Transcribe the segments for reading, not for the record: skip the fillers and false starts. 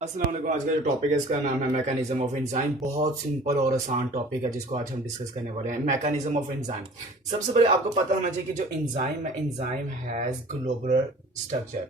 अस्सलाम वालेकुम। आज का जो टॉपिक है इसका नाम है मैकेनिज्म ऑफ एंजाइम। बहुत सिंपल और आसान टॉपिक है जिसको आज हम डिस्कस करने वाले हैं। मैकेनिज्म ऑफ एंजाइम, सबसे पहले आपको पता होना चाहिए कि जो एंजाइम है, एंजाइम हैज ग्लोबुलर स्ट्रक्चर।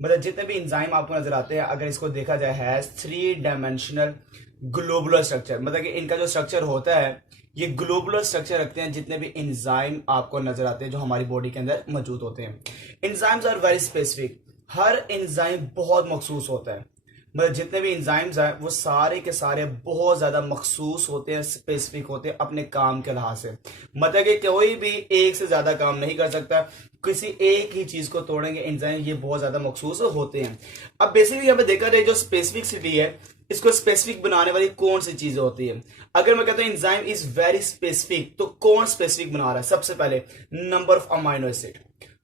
मतलब जितने भी एंजाइम आपको नजर आते हैं, अगर इसको देखा जाए, हैज 3 डायमेंशनल ग्लोबुलर स्ट्रक्चर। मतलब कि इनका जो स्ट्रक्चर होता है ये ग्लोबुलर स्ट्रक्चर रखते हैं जितने भी एंजाइम आपको नजर आते हैं जो हमारी बॉडी के अंदर मौजूद होते हैं। Enzymes are very specific. हर एंजाइम बहुत मखसूस होता है। मतलब जितने भी इंजाइम्स हैं वो सारे के सारे बहुत ज्यादा मखसूस होते हैं, स्पेसिफिक होते हैं अपने काम के लिहाज से। मतलब कि कोई भी एक से ज्यादा काम नहीं कर सकता। किसी एक ही चीज को तोड़ेंगे एंजाइम, ये बहुत ज्यादा मखसूस होते हैं। अब बेसिकली यहाँ पे देखा जाए जो स्पेसिफिसिटी है, इसको स्पेसिफिक बनाने वाली कौन सी चीजें होती है। अगर मैं कहता हूं एंजाइम इज वेरी स्पेसिफिक, तो कौन स्पेसिफिक बना रहा है? सबसे पहले number of amino acid.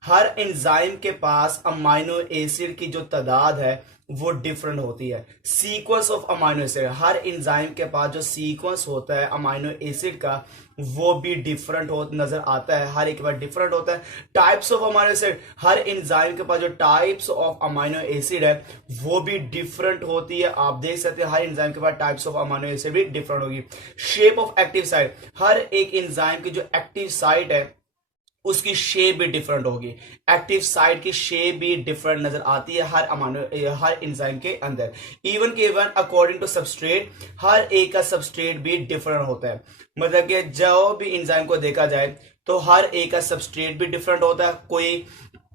Her enzyme के पास अमाइनो एसिड की जो तादाद है वो डिफरेंट होती है। Sequence of amino acid, her enzyme के पास जो सीक्वेंस होता है अमाइनो एसिड का वो भी डिफरेंट हो नजर आता है। हर एक बार डिफरेंट होता है। Types of amino acid, her enzyme के पास जो टाइप्स ऑफ अमाइनो एसिड है वो भी डिफरेंट होती है। आप देख सकते हैं हर एंजाइम के पास टाइप्स ऑफ अमाइनो एसिड भी डिफरेंट होगी। शेप ऑफ एक्टिव साइट, हर एक एंजाइम की जो एक्टिव साइट है उसकी शेप भी डिफरेंट होगी। एक्टिव साइट की शेप भी डिफरेंट नजर आती है हर एंजाइम के अंदर। इवन अकॉर्डिंग टू सबस्ट्रेट, हर एक का सबस्ट्रेट भी डिफरेंट होता है। मतलब कि जो भी एंजाइम को देखा जाए तो हर एक का सबस्ट्रेट भी डिफरेंट होता है। कोई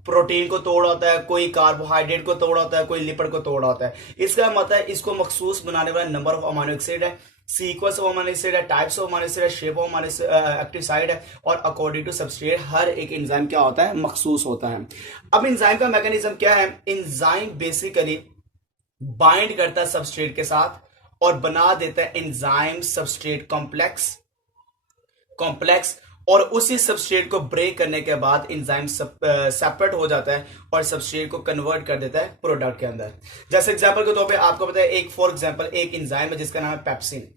प्रोटीन को तोड़ होता है, कोई कार्बोहाइड्रेट को तोड़ होता है, कोई लिपिड को तोड़ होता है। इसका मतलब है इसको मखसूस बनाने वाला नंबर ऑफ अमाइनो एसिड है, सीक्वेंस ऑफ अमाइनो एसिड है, टाइप्स ऑफ अमाइनो एसिड है, shape of amino active site है, और अकॉर्डिंग टू सबस्ट्रेट हर एक एंजाइम क्या होता है? मखसूस होता है। अब एंजाइम का मैकेनिज्म क्या है? एंजाइम बेसिकली बाइंड करता है सबस्ट्रेट के साथ और बना देता है एंजाइम सबस्ट्रेट कॉम्प्लेक्स कॉम्प्लेक्स और उसी सबस्ट्रेट को ब्रेक करने के बाद एंजाइम सेपरेट हो जाता है और सबस्ट्रेट को कन्वर्ट कर देता है प्रोडक्ट के अंदर। जैसे एग्जांपल के तौर पे आपको पता है, एक फॉर एग्जांपल एक एंजाइम है जिसका नाम है पेप्सिन।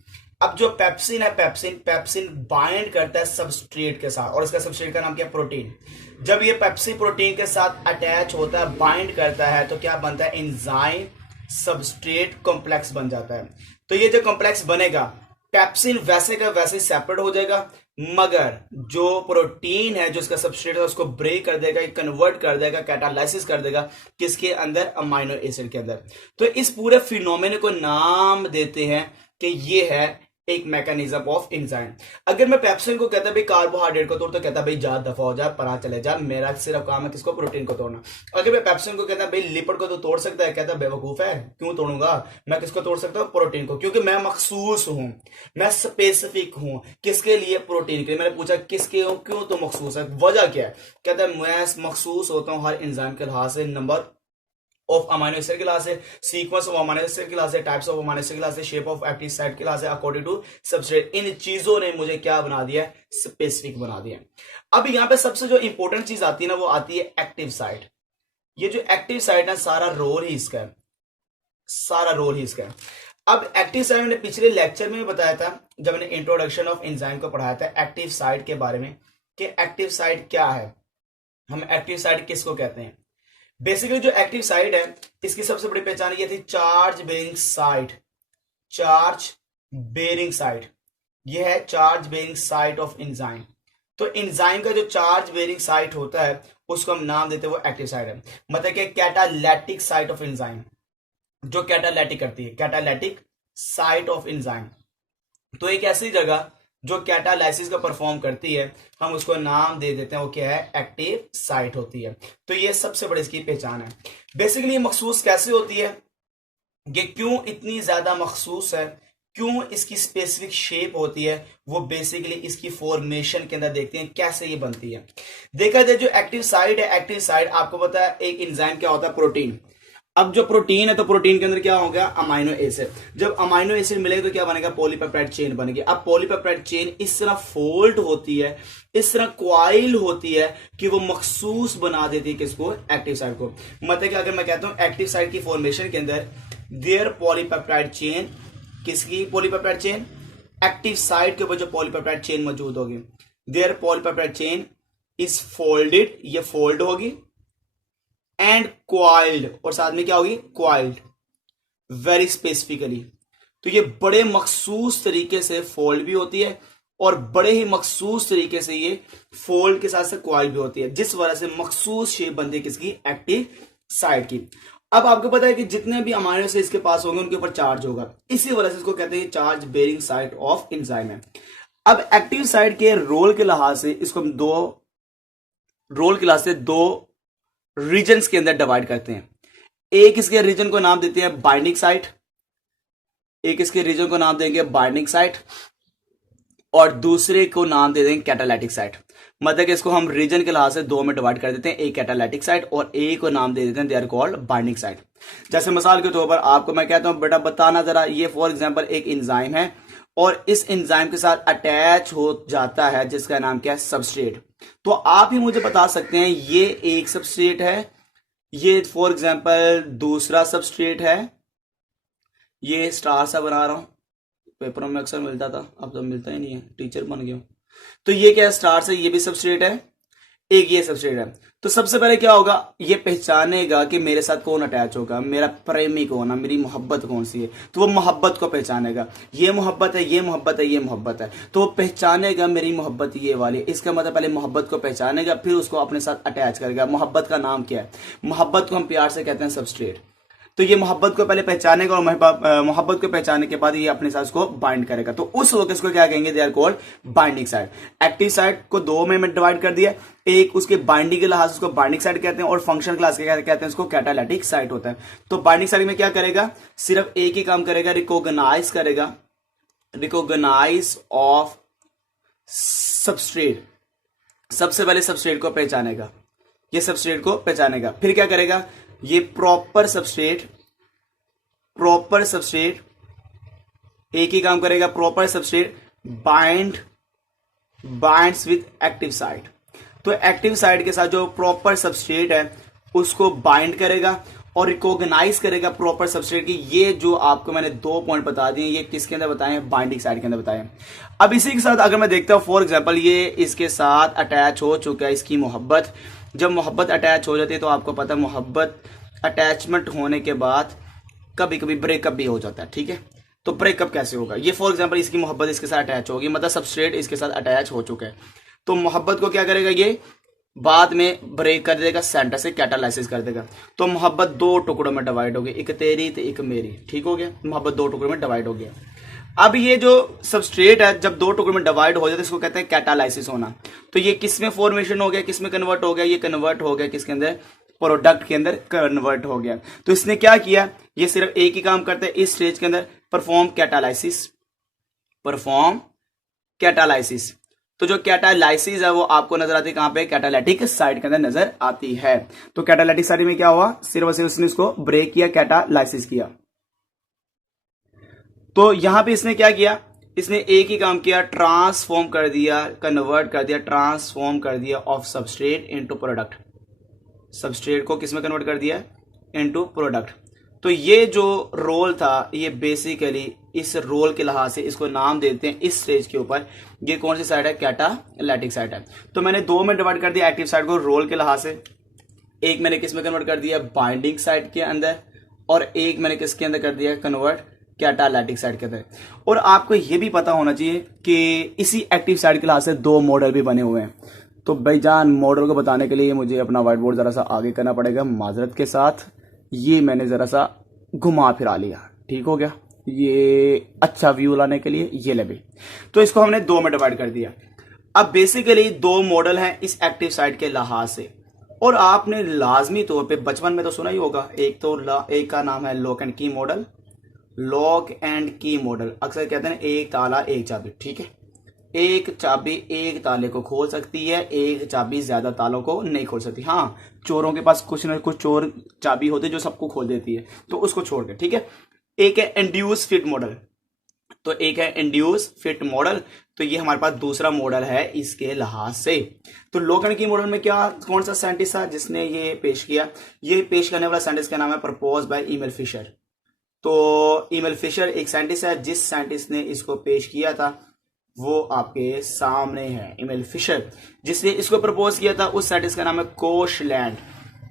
अब जो पेप्सिन है, पेप्सिन पेप्सिन बाइंड करता है सबस्ट्रेट के साथ, और इसका सबस्ट्रेट का नाम क्या है? प्रोटीन। जब ये पेप्सिन प्रोटीन के साथ अटैच होता है, बाइंड करता है, तो क्या बनता है? एंजाइम सबस्ट्रेट कॉम्प्लेक्स बन जाता है। तो ये जो कॉम्प्लेक्स बनेगा, पेप्सिन वैसे का वैसे सेपरेट हो जाएगा, मगर जो प्रोटीन है जो इसका सबस्ट्रेट है उसको ब्रेक कर देगा, कन्वर्ट कर देगा, कैटालाइसिस कर देगा किसके अंदर? अमाइनो एसिड के अंदर। तो इस पूरे फिनोमेना को नाम देते हैं कि ये है एक मैकेनिज्म ऑफ एंजाइम। अगर मैं पेप्सिन को कहता भाई कार्बोहाइड्रेट को तोड़, तो कहता भाई जा दफा हो जा, परा चले जा, मेरा सिर्फ काम है किसको? प्रोटीन को तोड़ना। अगर मैं पेप्सिन को कहता भाई लिपिड को तो तोड़ सकता है, कहता बेवकूफ है, क्यों तोड़ूंगा? मैं किसको तोड़ सकता हूँ? प्रोटीन को, क्योंकि मैं मखसूस हूं, मैं स्पेसिफिक हूं। किसके लिए? प्रोटीन के लिए। मैंने पूछा किसके हूं, क्यों तो मखसूस है, वजह क्या है? कहता है मैं मखसूस होता हूं हर एंजाइम के लिहाज से, नंबर ऑफ अमाइनो एसिड के लिहाज से, सीक्वेंस ऑफ अमाइनो एसिड के लिहाज से, टाइप्स ऑफ अमाइनो एसिड के लिहाज से, शेप ऑफ एक्टिव साइट के लिहाज से, अकॉर्डिंग टू सबस्ट्रेट। इन चीजों ने मुझे क्या बना दिया? स्पेसिफिक बना दिया। अब यहां पे सबसे जो इंपॉर्टेंट चीज आती है ना, वो आती है एक्टिव साइट। ये जो एक्टिव साइट है, सारा रोल ही इसका है, सारा रोल ही इसका है। अब एक्टिव साइट मैंने पिछले लेक्चर में भी बताया था, जब मैंने इंट्रोडक्शन ऑफ एंजाइम को पढ़ाया था, एक्टिव साइट के बारे में, कि एक्टिव साइट क्या है, हम एक्टिव साइट किसको कहते हैं। बेसिकली जो एक्टिव साइट है इसकी सबसे बड़ी पहचान ये थी, charge bearing site. Charge bearing site, ये है charge bearing site of enzyme. तो एंजाइम का जो चार्ज बेरिंग साइट होता है उसको हम नाम देते हैं, वो एक्टिव साइट है। मतलब कि कैटालैटिक साइट ऑफ एंजाइम, जो कैटालैटिक करती है, कैटालैटिक साइट ऑफ एंजाइम। तो एक ऐसी जगह जो कैटालाइसिस का परफॉर्म करती है, हम उसको नाम दे देते हैं, वो क्या है? एक्टिव साइट होती है। तो ये सबसे बड़ी इसकी पहचान है। बेसिकली मखसूस कैसे होती है, ये क्यों इतनी ज्यादा मखसूस है, क्यों इसकी स्पेसिफिक शेप होती है, वो बेसिकली इसकी फॉर्मेशन के अंदर देखते हैं कैसे ये बनती है। देखा जाए जो एक्टिव साइट है, एक्टिव साइट आपको पता है एक एंजाइम क्या होता है? प्रोटीन। अब जो प्रोटीन है तो प्रोटीन के अंदर क्या हो गया? Amino acid. जब अमाइनो एसिड मिलेगा तो क्या बनेगा? पॉलीपेप्टाइड चेन बनेगी। अब पॉलीपेप्टाइड चेन इस तरह फोल्ड होती है, इस तरह क्वाइल होती है कि वो मखसूस बना देती है किसको? एक्टिव साइट को। मतलब कि अगर मैं कहता हूं एक्टिव साइट की फॉर्मेशन के अंदर देयर पॉलीपेप्टाइड चेन, किसकी पॉलीपेप्टाइड चेन? एक्टिव साइट के ऊपर जो पॉलीपेप्टाइड चेन मौजूद होगी, there polypeptide chain is folded, ये फोल्ड होगी, एंड क्वाइल्ड, और साथ में क्या होगी? क्वाइल्ड। Very specifically. तो ये बड़े मखसूस तरीके से फोल्ड भी होती है और बड़े ही मखसूस तरीके से ये फोल्ड के साथ साथ कॉइल भी होती है, जिस वजह से मखसूस शेप बनती है किसकी, एक्टिव साइड की। अब आपको पता है कि जितने भी अमाइनो एसिड इसके पास होंगे उनके ऊपर चार्ज होगा, इसी वजह से इसको कहते हैं charge bearing site of enzyme है। अब एक्टिव साइट के रोल के लिहाज से इसको हम दो रीजन्स के अंदर डिवाइड करते हैं। एक इसके रीजन को नाम देते हैं बाइंडिंग साइट, एक इसके रीजन को नाम देंगे बाइंडिंग साइट और दूसरे को नाम दे देंगे कैटालाइटिक साइट। मतलब कि इसको हम रीजन के लिहाज से दो में डिवाइड कर देते हैं, एक कैटालाइटिक साइट और एक को नाम दे देते हैं they are called binding site. जैसे मिसाल के तौर पर आपको मैं कहता हूं बेटा बताना जरा, ये फॉर एग्जांपल एक एंजाइम है और इस एंजाइम के साथ अटैच हो जाता है जिसका नाम क्या है, सबस्ट्रेट। तो आप ही मुझे बता सकते हैं ये एक सबस्ट्रेट है, ये फॉर एग्जांपल दूसरा सबस्ट्रेट है, ये स्टार सा बना रहा हूं, पेपरों में अक्सर मिलता था, अब तो मिलता ही नहीं है, टीचर बन गया हूं। तो ये क्या है, स्टार से ये भी सबस्ट्रेट है, एक ये सबस्ट्रेट है। तो सबसे पहले क्या होगा, ये पहचानेगा कि मेरे साथ कौन अटैच होगा, मेरा प्रेमी कौन है, मेरी मोहब्बत कौन सी है। तो वो मोहब्बत को पहचानेगा, ये मोहब्बत है, ये मोहब्बत है, ये मोहब्बत है। तो वो पहचानेगा मेरी मोहब्बत ये वाली, इसका मतलब पहले मोहब्बत को पहचानेगा फिर उसको अपने साथ अटैच करेगा। मोहब्बत का नाम क्या है, मोहब्बत को हम प्यार से कहते हैं सबस्ट्रेट। तो ये मोहब्बत को पहले पहचानेगा और मोहब्बत को पहचानने के बाद ये अपने साथ उसको बाइंड करेगा। तो उस वक्त इसको क्या कहेंगे, they are called binding site. Active site को दो में डिवाइड कर दिया, एक उसके बाइंडिंग के लिहाज उसको बाइंडिंग साइट कहते हैं और फंक्शन क्लास के कहते हैं उसको कैटालाइटिक साइट होता है। तो बाइंडिंग साइट में क्या करेगा, सिर्फ एक ही काम करेगा, रिकॉग्नाइज करेगा, रिकॉग्नाइज ऑफ सबस्ट्रेट। सबसे पहले सबस्ट्रेट को पहचानेगा, ये सबस्ट्रेट को पहचानेगा, फिर क्या करेगा, ये प्रॉपर सबस्ट्रेट एक ही काम करेगा, proper substrate binds with active site. तो एक्टिव साइट के साथ जो प्रॉपर सबस्ट्रेट है उसको बाइंड करेगा और रिकॉग्नाइज करेगा प्रॉपर सबस्ट्रेट की। ये जो आपको मैंने दो पॉइंट बता दिए, ये किसके अंदर बताए हैं, बाइंडिंग साइट के अंदर बताए हैं। अब इसी के साथ अगर मैं देखता हूं फॉर एग्जांपल ये इसके साथ अटैच हो चुका है, इसकी मोहब्बत। जब मोहब्बत अटैच हो जाती है तो आपको पता है मोहब्बत अटैचमेंट होने के बाद कभी कभी ब्रेकअप भी हो जाता है, ठीक है। तो ब्रेकअप कैसे होगा, ये फॉर एग्जांपल इसकी मोहब्बत इसके साथ अटैच होगी, मतलब सबस्ट्रेट इसके साथ अटैच हो चुका है। तो मोहब्बत को क्या करेगा, ये बाद में ब्रेक कर देगा, सेंटर से कैटालाइसिस कर देगा। तो मोहब्बत दो टुकड़ों में डिवाइड हो गई, एक तेरी तो एक मेरी, ठीक हो गया। मोहब्बत दो टुकड़ों में डिवाइड हो गया। अब ये जो सबस्ट्रेट है जब दो टुकड़ों में डिवाइड हो जाता है इसको कहते हैं कैटालाइसिस होना। तो ये किस में फॉर्मेशन हो गया, किस में कन्वर्ट हो गया, ये कन्वर्ट हो गया किसके अंदर, प्रोडक्ट के अंदर कन्वर्ट हो गया। तो इसने क्या किया, ये सिर्फ एक ही काम करता है इस स्टेज के अंदर, परफॉर्म कैटालाइसिस। तो जो कैटालाइसिस है वो आपको नजर आती है कहां पे, कैटालाइटिक साइट के अंदर नजर आती है। तो कैटालाइटिक साइट में क्या हुआ, सिर्फ और सिर्फ उसने इसको ब्रेक किया, कैटालाइसिस किया। तो यहां पे इसने क्या किया, इसने एक ही काम किया, ट्रांसफॉर्म कर दिया, कन्वर्ट कर दिया, ट्रांसफॉर्म कर दिया of substrate into product. Substrate को किस में कन्वर्ट कर दिया, इनटू प्रोडक्ट। तो ये जो रोल था ये बेसिकली इस रोल के लिहाज से इसको नाम देते हैं इस स्टेज के ऊपर, ये कौन सी साइड है, कैटालाइटिक साइड है। तो मैंने दो में डिवाइड कर दिया एक्टिव साइड को रोल के लिहाज से, एक मैंने किस में कन्वर्ट कर दिया, बाइंडिंग साइड के अंदर, और एक मैंने किसके अंदर कर दिया, कन्वर्ट कैटालाइटिक साइड के अंदर। और आपको यह भी पता होना चाहिए कि इसी एक्टिव साइड के लिहाज से दो मॉडल भी बने हुए हैं। तो भाईजान मॉडल को बताने के लिए मुझे अपना व्हाइट बोर्ड जरा सा आगे करना पड़ेगा, माजरत के साथ ये मैंने जरा सा घुमा फिरा लिया, ठीक हो गया। ये अच्छा व्यू लाने के लिए ये ले भी, तो इसको हमने दो में डिवाइड कर दिया। अब बेसिकली दो मॉडल हैं इस एक्टिव साइट के लिहाज से, और आपने लाजमी तौर पे बचपन में तो सुना ही होगा, एक का नाम है लॉक एंड की मॉडल, लॉक एंड की मॉडल। अक्सर कहते हैं एक ताला एक चाबी, ठीक है। एक चाबी एक ताले को खोल सकती है, एक चाबी ज्यादा तालों को नहीं खोल सकती। हाँ, चोरों के पास कुछ ना कुछ चोर चाबी होती है जो सबको खोल देती है, तो उसको छोड़ के, ठीक है। एक है इंड्यूस फिट मॉडल, तो एक है इंड्यूस फिट मॉडल, तो ये हमारे पास दूसरा मॉडल है इसके लिहाज से। तो लॉक एंड की मॉडल में क्या, कौन सा साइंटिस्ट था जिसने ये पेश किया, ये पेश करने वाला साइंटिस्ट का नाम है प्रपोज बाय ईमेल फिशर। तो ईमेल फिशर एक साइंटिस्ट है, जिस साइंटिस्ट ने इसको पेश किया था वो आपके सामने है, ईमेल फिशर। जिसने इसको प्रपोज किया था उस साइंटिस्ट का नाम है कोशलैंड।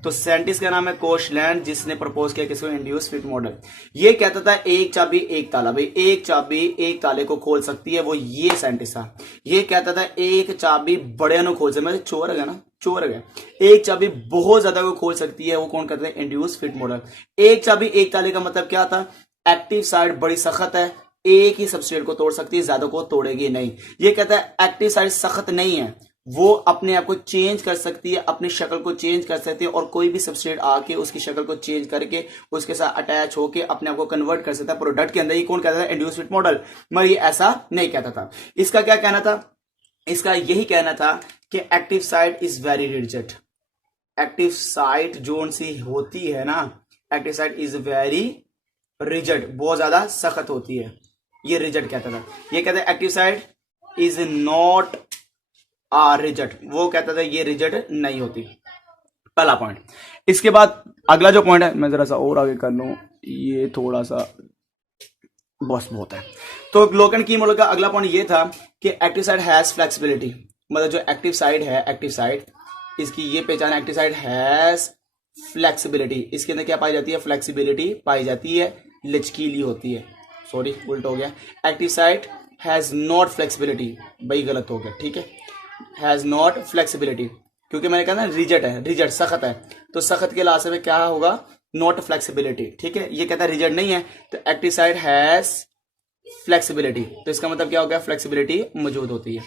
तो साइंटिस्ट का नाम है कोशलैंड, जिसने प्रपोज किया किसको, इंड्यूस फिट मॉडल। ये कहता था एक चाबी एक ताला, भाई एक चाबी एक ताले को खोल सकती है, वो ये साइंटिस्ट था। ये कहता था एक चाबी बड़े नु खोल सकती है, मतलब चोर है ना, चोर है, एक चाबी बहुत ज्यादा को खोल सकती है, वो कौन कहते हैं, इंड्यूस फिट मॉडल। एक चाबी एक ताले का मतलब क्या था, एक्टिव साइड बड़ी सख्त है, एक ही सबस्ट्रेट को तोड़ सकती है, ज्यादा को तोड़ेगी नहीं। ये कहता है एक्टिव साइड सख्त नहीं है, वो अपने आप को चेंज कर सकती है, अपनी शक्ल को चेंज कर सकती है, और कोई भी सबस्ट्रेट आके उसकी शक्ल को चेंज करके उसके साथ अटैच होके अपने आप को कन्वर्ट कर सकता है प्रोडक्ट के अंदर। ये कौन कहता था, इंड्यूस फिट मॉडल। मगर ये ऐसा नहीं कहता था। इसका क्या कहना था, इसका यही कहना था कि active side is very rigid. Active side जो सी होती है ना, active side is very rigid, बहुत ज्यादा सख्त होती है, ये रिजिड कहता था। ये कहता है active side is not rigid, वो कहता था ये रिजिड नहीं होती, पहला पॉइंट। इसके बाद अगला जो पॉइंट है, मैं जरा सा और आगे कर लूं, ये थोड़ा सा बस बहुत है। तो लोकन की मॉडल का अगला पॉइंट ये था कि एक्टिव साइड हैज फ्लेक्सिबिलिटी, मतलब जो एक्टिव साइड है, एक्टिव साइड इसकी ये पहचान, एक्टिव साइड हैज फ्लेक्सिबिलिटी। इसके अंदर क्या पाई जाती है, फ्लेक्सिबिलिटी पाई जाती है, लचकीली होती है। सॉरी उल्टा हो गया, active side has not flexibility, भाई गलत हो गया, ठीक है, हैज नॉट फ्लेक्सिबिलिटी, क्योंकि मैंने कहा ना रिजिड है, रिजिड सख्त है, तो सख्त के लास्ट में क्या होगा, नॉट फ्लेक्सिबिलिटी, ठीक है। ये कहता है रिजिड नहीं है, तो एक्टिव साइड हैज फ्लेक्सिबिलिटी, तो इसका मतलब क्या हो गया, फ्लेक्सिबिलिटी मौजूद होती है।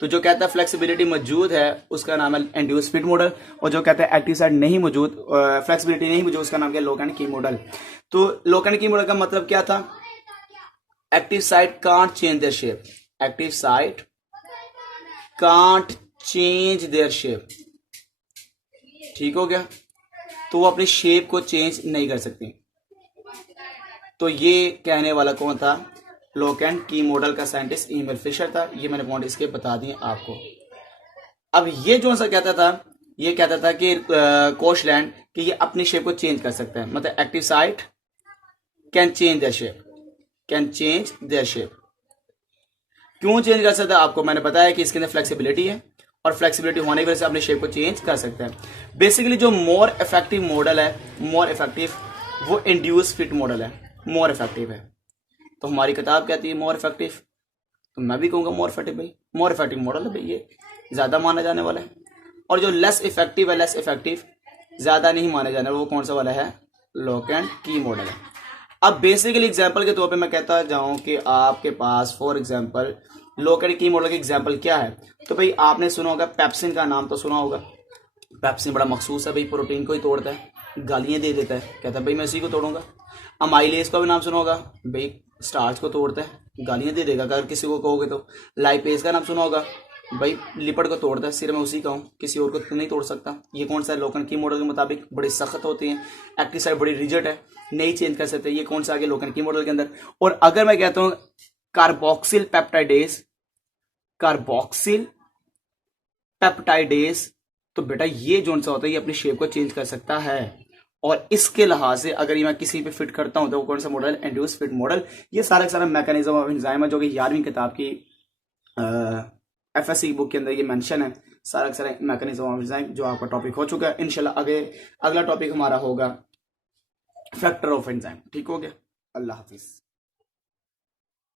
तो जो कहता है फ्लेक्सिबिलिटी मौजूद है उसका नाम है इंड्यूस फिट मॉडल, और जो कहता है एक्टिव साइड नहीं मौजूद, फ्लेक्सिबिलिटी नहीं मौजूद, उसका नाम क्या, लोक एंड की मॉडल। तो लोक एंड की मॉडल का मतलब क्या था, active side can't change their shape, active side can't change their shape, ठीक हो गया, तो वो अपनी शेप को चेंज नहीं कर सकती। तो ये कहने वाला कौन था, लोक एंड की मॉडल का साइंटिस्ट ईमेल फिशर था। ये मैंने पॉइंट इसके बता दिए आपको। अब ये जो सा कहता था, ये कहता था कि कोशलैंड कि ये अपनी शेप को चेंज कर सकता है, मतलब active side can change their shape, can change their shape. क्यों चेंज कर सकता है, आपको मैंने बताया कि इसके अंदर फ्लेक्सिबिलिटी है, और फ्लेक्सिबिलिटी होने की वजह से अपने शेप को चेंज कर सकते हैं। बेसिकली जो मोर इफेक्टिव मॉडल है, मोर इफेक्टिव, वो इंड्यूस फिट मॉडल है, मोर इफेक्टिव है। तो हमारी किताब कहती है मोर इफेक्टिव, तो मैं भी कहूँगा मोर इफेक्टिव, भाई मोर इफेक्टिव मॉडल है, भाई ये ज़्यादा माना जाने वाला है। और जो लेस इफेक्टिव है, लेस इफेक्टिव, ज़्यादा नहीं माने जाने वाला, वो कौन सा वाला है, लोक एंड की मॉडल है। अब बेसिकली एग्जाम्पल के तौर पे मैं कहता जाऊं कि आपके पास फॉर एग्जाम्पल लोक एंड की मॉडल का एग्जाम्पल क्या है, तो भाई आपने सुना होगा पेप्सिन का नाम तो सुना होगा। पेप्सिन बड़ा मखसूस है भाई, प्रोटीन को ही तोड़ता है, गालियां दे देता है, कहता है भाई मैं इसी को तोड़ूंगा। अमाइलेज का भी नाम सुना होगा, भाई स्टार्च को तोड़ता है, गालियां दे देगा अगर किसी को कहोगे तो। लाइपेज का नाम सुना होगा, भाई लिपिड को तोड़ता है, सिर्फ मैं उसी का हूँ, किसी और को तो नहीं तोड़ सकता। ये कौन सा है, लोक एंड की मॉडल के मुताबिक बड़ी सख्त होती है, एक्टिव साइड बड़ी रिजिड है, नहीं चेंज कर सकते। ये कौन सा आ गया, लोक एंड की मॉडल के अंदर। और अगर मैं कहता हूँ कार्बोक्सिल पेप्टाइडेज, कार्बोक्सिल पेप्टाइडेज, तो बेटा ये जोन सा होता है, ये अपनी शेप को चेंज कर सकता है। और इसके लिहाज से अगर ये मैं किसी पे फिट करता हूं तो वो कौन सा मॉडल, इंड्यूस फिट मॉडल। ये सारा सारा मैकेनिज्म ऑफ एंजाइम है, जो कि 11वीं किताब की एफएससी बुक के अंदर ये मेंशन है, सारा सारा मैकेनिज्म ऑफ एंजाइम, जो आपका टॉपिक हो चुका है। इंशाल्लाह आगे अगला टॉपिक हमारा होगा फैक्टर ऑफ एंजाइम। ठीक हो गया, अल्लाह हाफिज।